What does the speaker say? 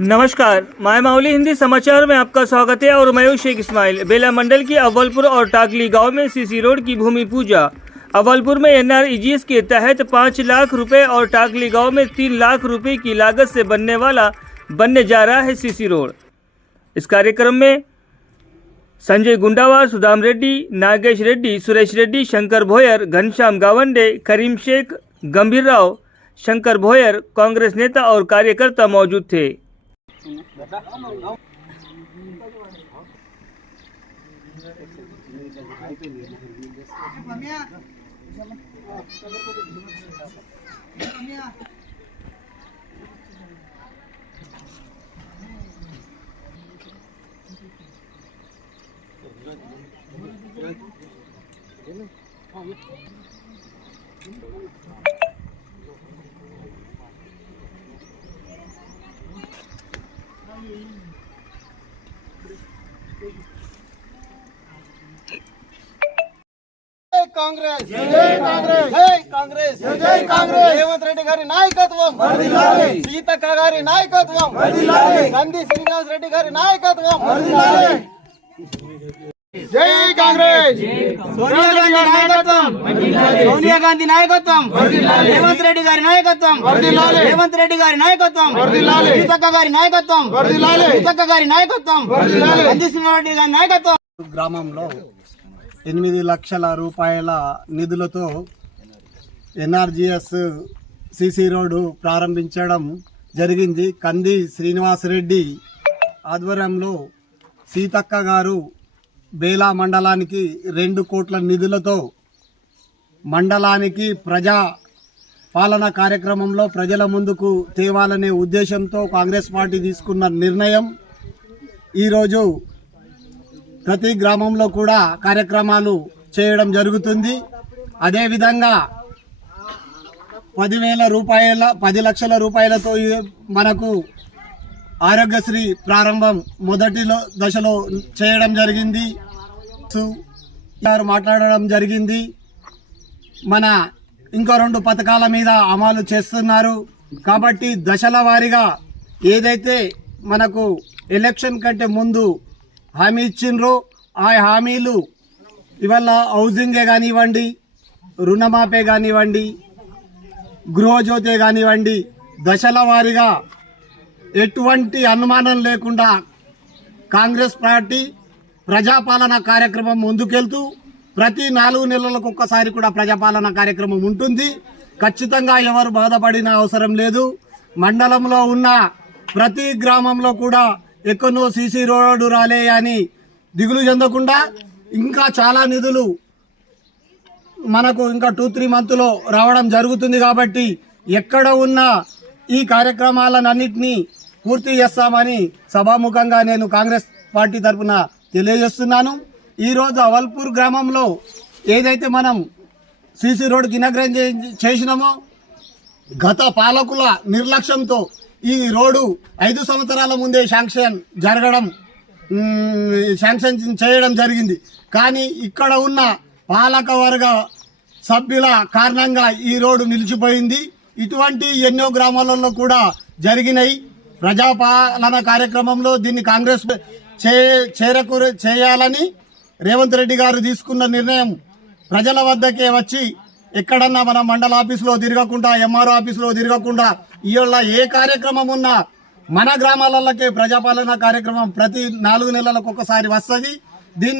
नमस्कार, माय माउली हिंदी समाचार में आपका स्वागत है और मैं शेख इस्माइल। बेला मंडल के अव्वलपुर और टाकली गांव में सीसी रोड की भूमि पूजा। अव्वलपुर में NREGS के तहत 5 लाख रुपए और टाकली गांव में 3 लाख रुपए की लागत से बनने जा रहा है सीसी रोड। इस कार्यक्रम में संजय गुंडावार, सुदाम रेड्डी, नागेश रेड्डी, सुरेश रेड्डी, शंकर भोयर, घनश्याम गावंडे, करीम शेख, गंभीर राव, शंकर भोयर, कांग्रेस नेता और कार्यकर्ता मौजूद थे। కాంగ్రెస్ జై కాంగ్రెస్ జై కాంగ్రెస్ జై కాంగ్రెస్ రేవంత్ రెడ్డి గారి నాయకత్వం వర్ధిల్లాలి, సీతక్క గారి నాయకత్వం వర్ధిల్లాలి, గంధి శ్రీనివాస్ రెడ్డి గారి నాయకత్వం వర్ధిల్లాలి। జై కాంగ్రెస్ సోనియా గాంధీ నాయకత్వం వర్ధిల్లాలి, సోనియా గాంధీ నాయకత్వం వర్ధిల్లాలి, రేవంత్ రెడ్డి గారి నాయకత్వం వర్ధిల్లాలి, రేవంత్ రెడ్డి గారి నాయకత్వం వర్ధిల్లాలి, సీతక్క గారి నాయకత్వం వర్ధిల్లాలి, సీతక్క గారి నాయకత్వం వర్ధిల్లాలి, గంధి శ్రీనివాస్ రెడ్డి గారి నాయకత్వం। గ్రామంలో 8 లక్షల రూపాయల నిధులతో NRGS సిసి రోడ్డు ప్రారంభించడం జరిగింది। కంది శ్రీనివాసరెడ్డి ఆధ్వర్యంలో సీతక్క గారు బేలా మండలానికి 2 కోట్ల నిధులతో మండలానికి ప్రజా పాలన కార్యక్రమంలో ప్రజల ముందుకు తేవాలనే ఉద్దేశంతో కాంగ్రెస్ పార్టీ తీసుకున్న నిర్ణయం ఈరోజు ప్రతి గ్రామంలో కూడా కార్యక్రమాలు చేయడం జరుగుతుంది। అదేవిధంగా 10 లక్షల రూపాయలతో మనకు ఆరోగ్యశ్రీ ప్రారంభం మొదటి దశలో చేయడం జరిగింది, మాట్లాడడం జరిగింది। మన ఇంకో 2 పథకాల మీద అమలు చేస్తున్నారు కాబట్టి దశల వారీగా ఏదైతే మనకు ఎలక్షన్ కంటే ముందు హామీ ఇచ్చిండ్రో ఆ హామీలు ఇవాళ హౌసింగే కానివ్వండి, రుణమాఫీ కానివ్వండి, గృహజ్యోతి కానివ్వండి, దశల వారీగా ఎటువంటి అనుమానం లేకుండా కాంగ్రెస్ పార్టీ ప్రజాపాలన కార్యక్రమం ముందుకెళ్తూ ప్రతి 4 నెలలకు ఒక్కసారి కూడా ప్రజాపాలన కార్యక్రమం ఉంటుంది। ఖచ్చితంగా ఎవరు బాధపడిన అవసరం లేదు। మండలంలో ఉన్న ప్రతి గ్రామంలో కూడా ఎక్కడో సీసీ రోడ్డు రాలే అని దిగులు చెందకుండా ఇంకా చాలా నిధులు మనకు ఇంకా 2-3 మంత్లో రావడం జరుగుతుంది కాబట్టి ఎక్కడ ఉన్న ఈ కార్యక్రమాలన్నింటినీ పూర్తి చేస్తామని సభాముఖంగా నేను కాంగ్రెస్ పార్టీ తరఫున తెలియజేస్తున్నాను। ఈరోజు అవ్వల్పూర్ గ్రామంలో ఏదైతే మనం సీసీ రోడ్డుకి ఇనాగ్రేషన్ చేసినామో గత పాలకుల నిర్లక్ష్యంతో ఈ రోడ్డు 5 సంవత్సరాల ముందే శాంక్షన్ చేయడం జరిగింది। కానీ ఇక్కడ ఉన్న పాలకవర్గ సభ్యుల కారణంగా ఈ రోడ్డు నిలిచిపోయింది। ఇటువంటి ఎన్నో గ్రామాలలో కూడా జరిగినాయి। ప్రజాపాలన కార్యక్రమంలో దీన్ని కాంగ్రెస్ చేయాలని రేవంత్ రెడ్డి గారు తీసుకున్న నిర్ణయం ప్రజల వద్దకే వచ్చి ఎక్కడన్నా మన మండల ఆఫీసులో తిరగకుండా, MRO ఆఫీసులో తిరగకుండా ఇవాళ ఏ కార్యక్రమం ఉన్నా మన గ్రామాలకే ప్రజాపాలన కార్యక్రమం ప్రతి 4 నెలలకు ఒకసారి వస్తుంది। దీన్ని